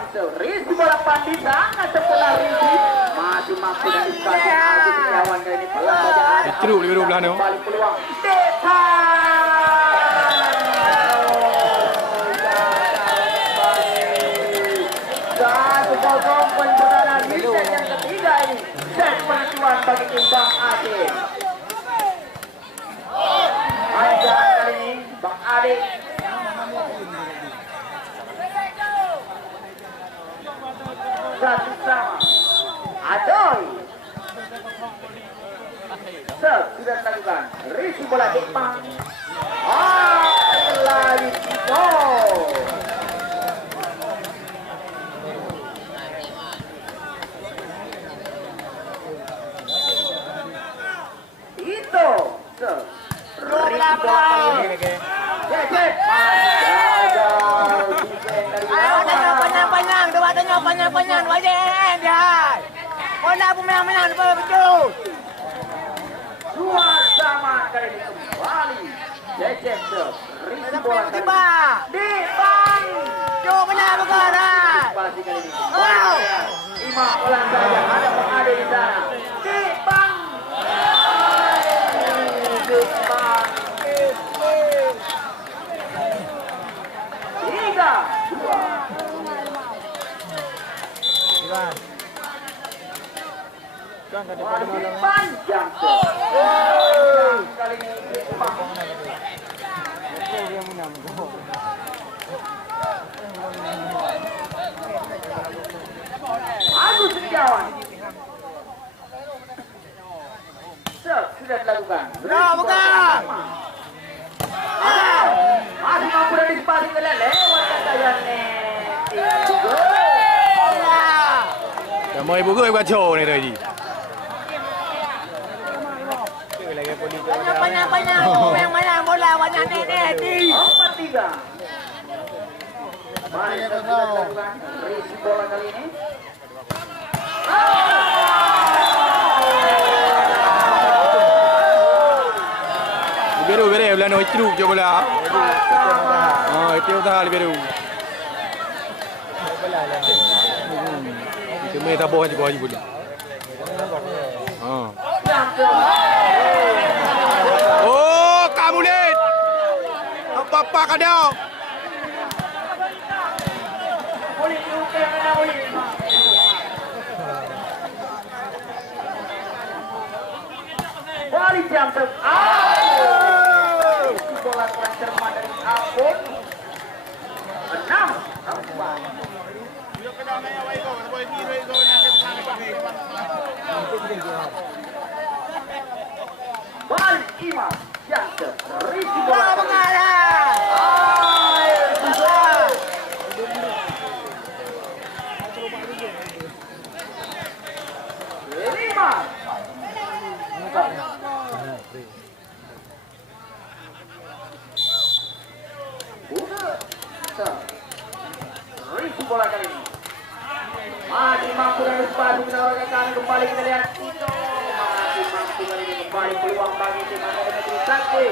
Jamsil. Rizky bola pandi sangat sempurna Rizky. Masih mampu dan diskasi Agus Setiawan kali ini. Pelan saja ada. Ceru lebih belah ni. Balik peluang. Depan. Satu kosong penjelasan di set yang ketiga ini. Set penentuan bagi tim Bang Ade. Aja kali ini Bang Ade. Satu sama. Adoy. Serve sudah dilakukan. Risi bola depan. Lari Tito. Tito. Serve. Risi bola kali ini. Cek. Panjang, dua tengok panjang, wajah dia. Bola pun menang betul. Dua sama kali ini kembali. Cek serve. Risi bola kali ini. Depan. Jauh benar bukan. Pasti kali ini. Lima pelan saja ada Bang Ade di sana. Depan. Depan. 3-2. Panjang kali ini Agus Setiawan. Sudah dilakukan. Bukan. Masih mampu dan dispasi kalian lewat kata Dah mau ibu ke kacau ni tadi. Panjang. Yang mana bola banyak ni. 4-3. Mari kita lakukan risi bola kali ini. Biru belah no itu je bola. Itu dah biru. Itu main tak bawah je bola. Oh, kamu lihat. Apa kada? Balik Jamsil. Bola kurang cermat dari Apun. 6. Balik Imam Jamsil. Risi bola. Risi bola kali ini. Masih mampu dan sepatu menawarkan kanan kembali kita lihat Tito. Masih mampu kali ini kembali peluang bagi tim Akademi Negeri Sakti.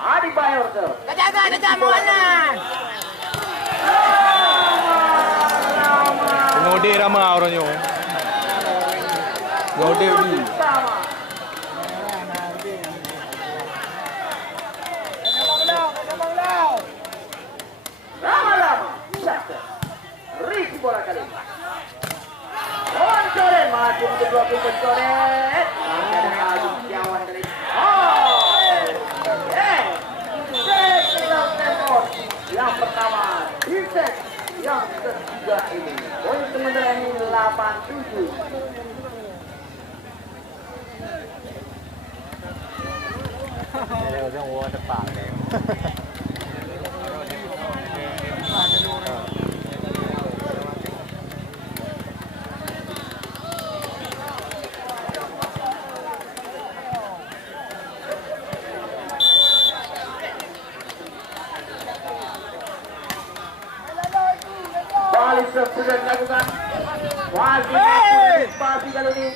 Adi Bayor tu. Kejar Muhammad. Ngode ramai orangnya. Ngode ni. Lama-lama. Risi bola kali ini. Coret masih untuk blocking Coret. Ada Agus Setiawan kali ini. Yang pertama, di set yang ketiga ini. Poin sementara ini 8-7. Balik sudah dilakukan. Masih pasti kali ini.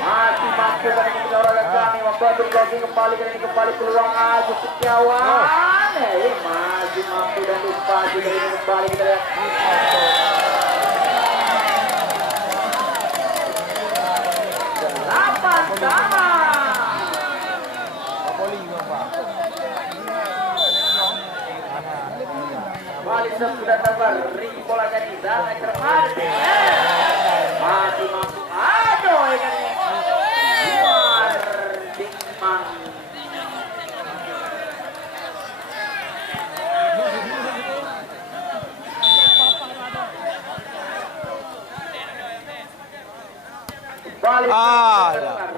Masih mampu kali ini orang kami membantu lagi kembali kali ini kembali peluang Agus Setiawan. Masih mampu dan pasti kali ini kembali kita lihat. Delapan sama. Balik sudah tebar, Ricky bola jadi sangat cermat. Masih mampu, aduh ikan ini. Luar Dingman. Balik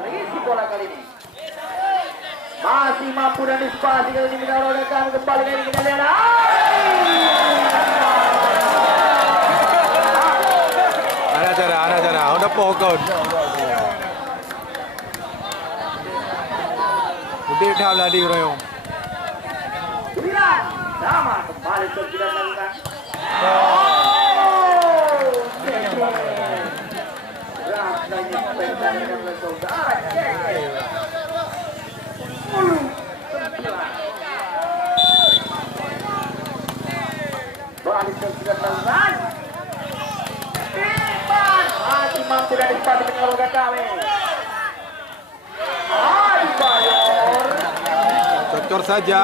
Ricky bola kali ini. Masih mampu dan dispasi kali ini menawarkan kembali lagi kita lihat. Ada cara. Udah pokok. Udah dah di royong. 9 sama kembali sudah dilakukan. Rasanya pertandingan saudara. Balik sudah dilakukan. Masih mampu dari sepatu penyalurkan kami. Dibayar. Cocor saja.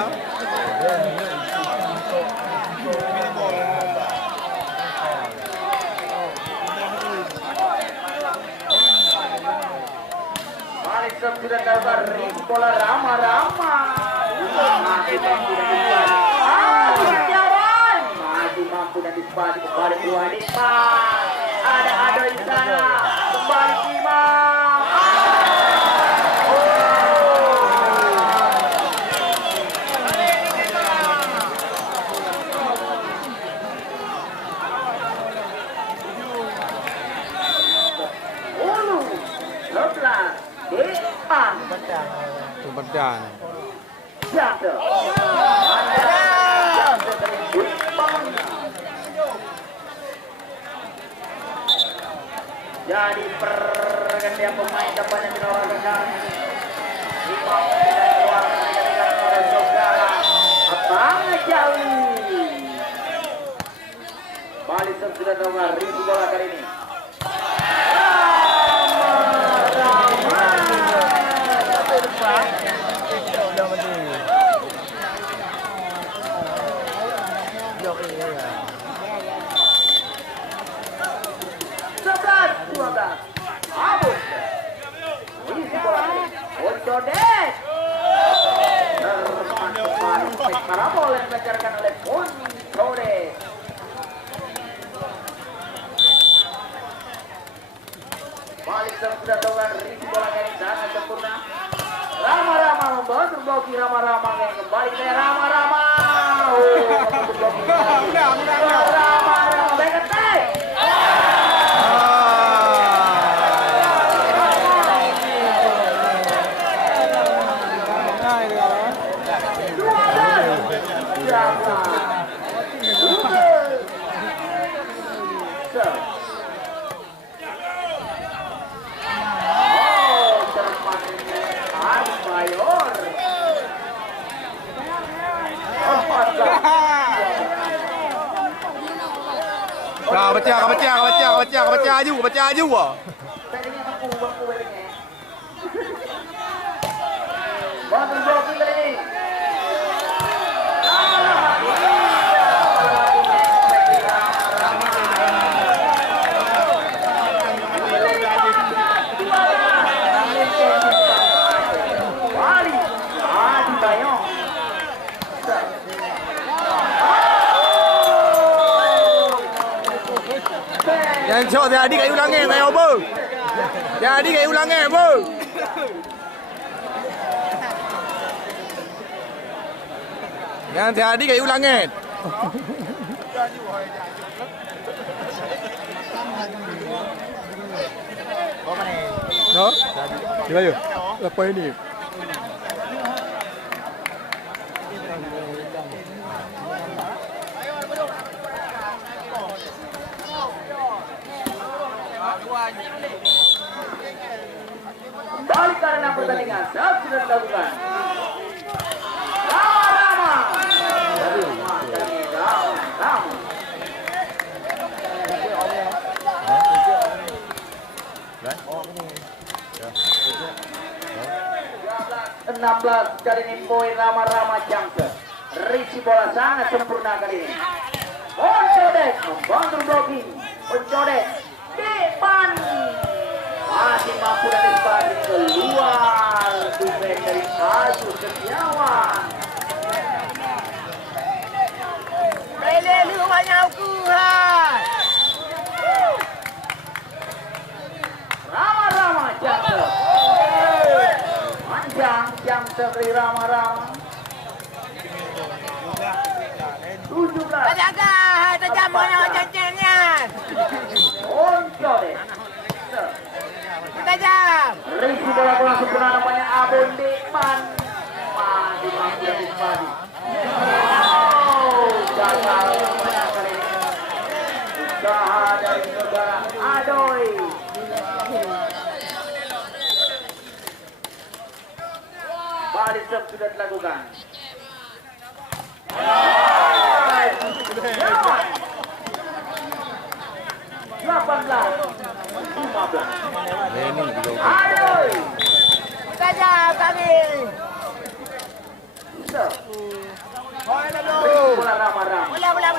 Balik sudah dapat bola Rama. Masih mampu dari sepatu. Setiawan. Masih mampu dari sepatu kembali keluar di ada di sana kembali Imam. Ulu 11 Depan Sumberdan. Jatuh. Jadi pergantian pemain depannya dinawarkan Imam tidak keluar dengan oleh Sogala. Abang jauh. Balik sudah dengar Ricky bola kali ini. Abus. Ini bola Oncodet. Parabol yang dilancarkan oleh Oncodet. Balik sudah dengan Ricky bola kali sangat sempurna. Rama membantu bloki Rama yang kembali ke Rama. Rama baik attack. Baca aju. Bantu joki kali ini. Yang cok tadi kayu langit, saya apa? Jadi kayak ulangan, Bu. Yang jadi kayak ulangan. No? Gimana? Apa ini? Balik karena pertandingan sudah dilakukan. Rama. Aduh, makanya Rama. 16 kali ini poin Rama Jangke. Risi bola sangat sempurna kali ini. Oncodek membantu blocking. Oncodek depan masih mampu dari sepatu keluar. Defense dari Asus Setiawan. Bele luarnya ukuran. Rama Jangke. Jangke dari Rama. 17. Jaga, tajam punya janjinya. Oncodek. Tajam. Risi bola sempurna namanya Abon Depan. Masih mampu dari sepatu. Gagal menang kali ini. Usaha dari saudara Adoy. Balik serve sudah dilakukan. 18-15. Adoy. Tajam kami. Serve. Bola Rama. Bola bola.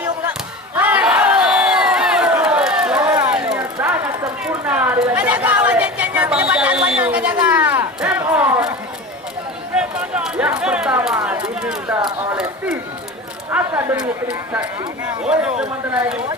Sangat sempurna Jaga janjinya kecepatan banyak jaga. Time on. Yang pertama diminta oleh tim Akademi Trisakti. Oleh sementara ini 19-15.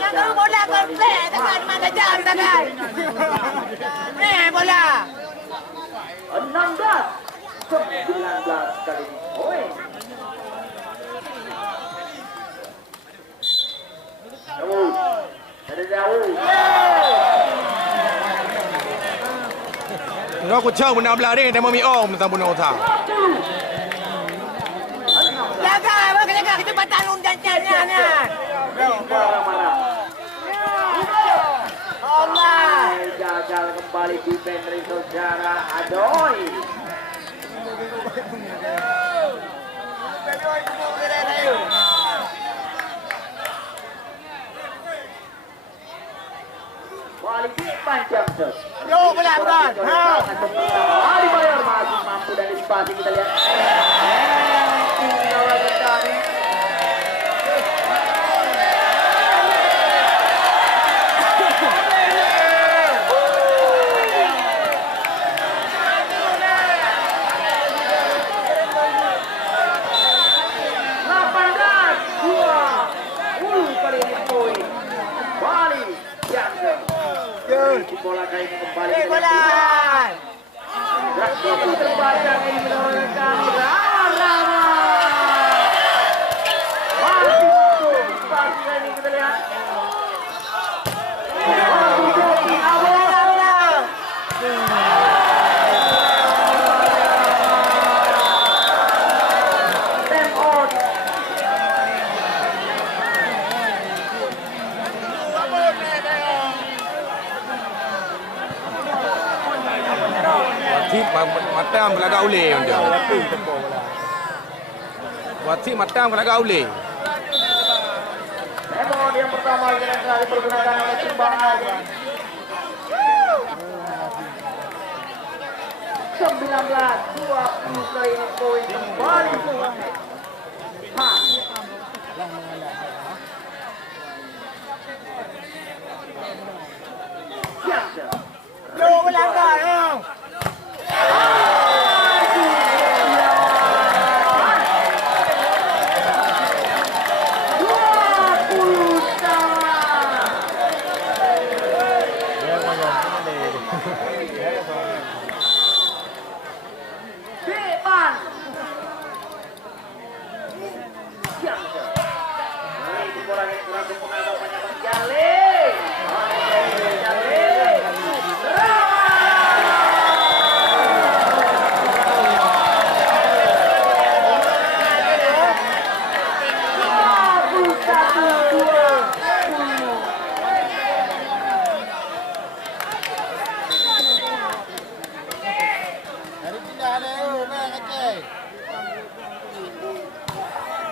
Jangan bola komplek, tekan mana jam tekan. Bola. 16-19 kali ini. Poin. Jauh. Nó có chơi một năm là đi, đem mi ôm tao bunuh tao. Jaga kecepatan janjinya. Allah. Gagal kembali defense dari saudara Adoy. Balik panjang serve. Yo, bola bukan. Mari Mayor masih mampu dari spasi kita lihat. Tinggal kami. Bola kali ini kembali. Bola. Rakit terpanjang ini menurut kami Rama. Masih untuk spasi ini kita lihat. Time on. Wasit matam belakang ule dia. Wasit matam belakang ule. Temon yang pertama yang telah dipergunakan oleh tim Bang Adi. 20 kali ini poin kembali. Yo, melanggar.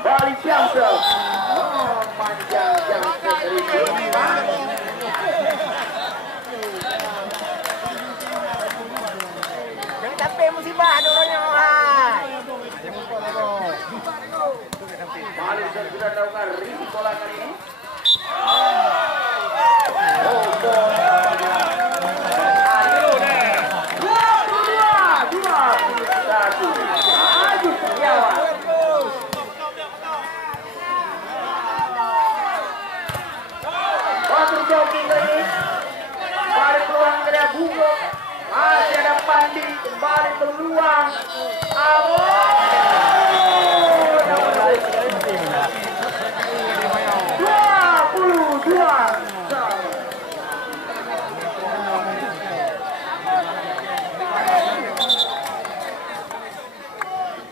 Balik Jamsel. Panjang Jamsel dari Jerman. Jangan sampai musibah ada orangnya. Balik dan sudah dilakukan Ricky bola kali ini. Jogging lagi, balik peluang dari Bungo, masih ada Pandi, kembali peluang,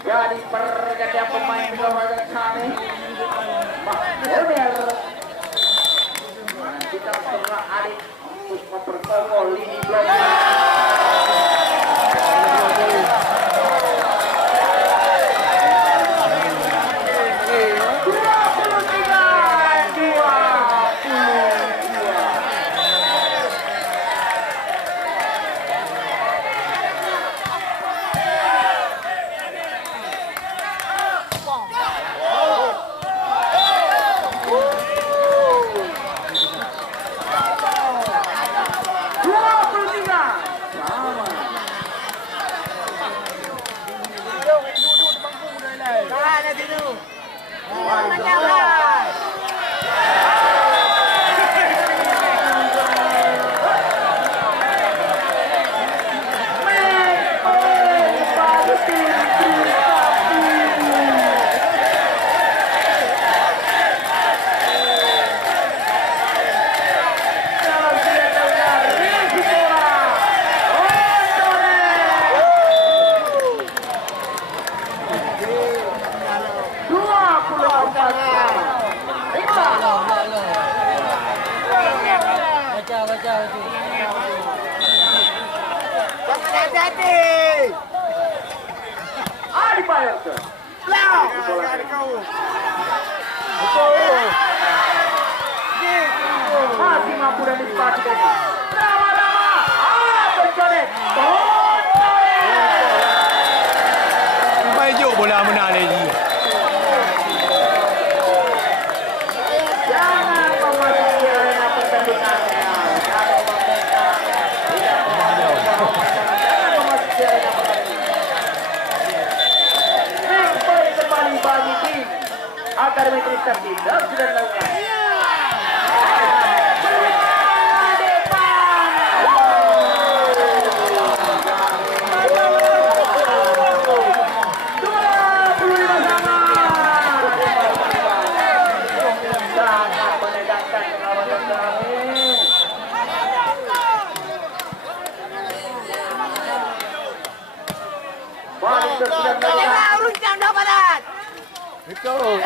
jadi pergantian pemain nomor kami, Mahmudel. Kita pernah adik untuk memperkokoh lini blok. Adi Bayer. Masih mampu dan disepati dari Rama-Rama. Bercodet. Baik juga bola menang lagi. Jangan memasuki arena pertandingannya. Jangan memasuki arena pertandingan. Poin kembali bagi tim Akademi Trisakti dan sudah dilakukan. Let's go.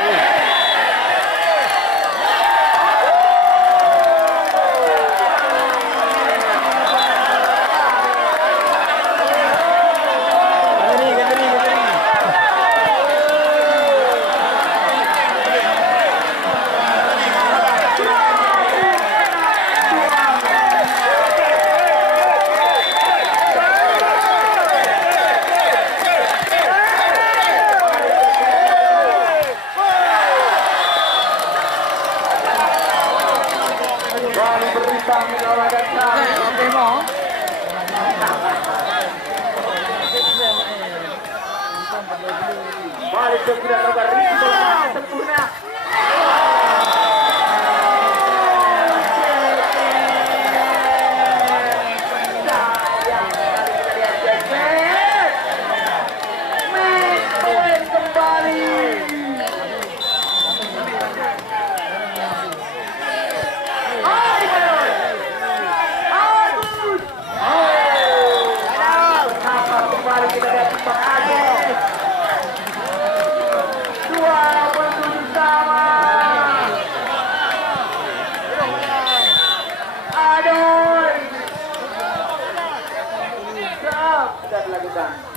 kembali ke tidak terlalu Rizky bola tangan sempurna.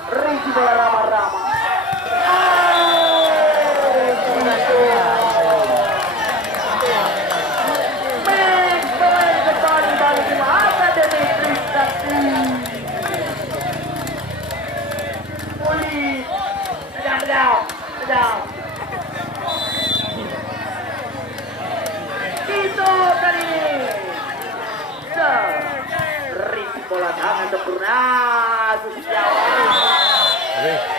Rizky bola ramah-ramah. Kembali balik di Akademi Trisakti. Puli sedang. Itu kali ini. Rizky bola tangan sempurna. Susiawan.